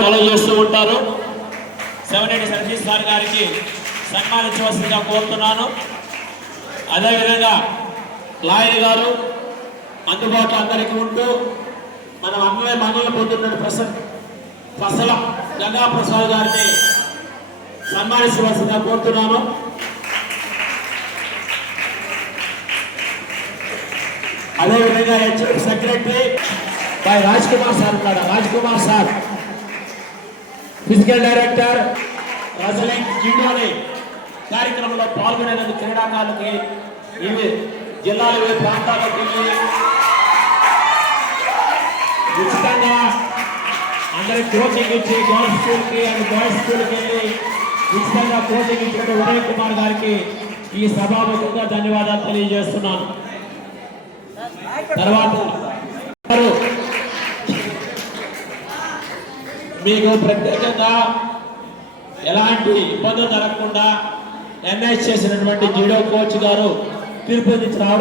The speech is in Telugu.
చేస్తూ ఉంటారు. 780 సతీష్ సార్ గారికి సన్మానించవలసిందిగా కోరుతున్నాను. అదేవిధంగా లాయర్ గారు అందుబాటులో అందరికీ ఉంటూ మనం అన్వయ మండలం పొందుతున్న ప్రసల గంగా ప్రసాద్ గారిని సన్మానించవలసిందిగా కోరుతున్నాను. అదేవిధంగా హెచ్ఎఫ్ సెక్రటరీ బై రాజ్ కుమార్ సార్ ఉన్నాడు. Raj Kumar sir physical director wrestling జూడోని కార్యక్రమంలో పాల్గొనేందుకు క్రీడాకారులకి ఇవి జిల్లాల వివిధ ప్రాంతాలకు వెళ్ళి ఉచితంగా అందరికి కోచింగ్ ఇచ్చి గర్ల్స్ స్కూల్కి అండ్ బాయ్స్ స్కూల్కి వెళ్ళి ఉచితంగా కోచింగ్ ఇచ్చిన ఉదయ్ కుమార్ గారికి ఈ సభాముఖంగా ధన్యవాదాలు తెలియజేస్తున్నాను. తర్వాత మీకు ప్రత్యేకంగా ఎలాంటి ఇబ్బందులు జరగకుండా ఎన్ఐస్ చేసినటువంటి జూడో కోచ్ గారు తిరుపతి నుంచి రావడం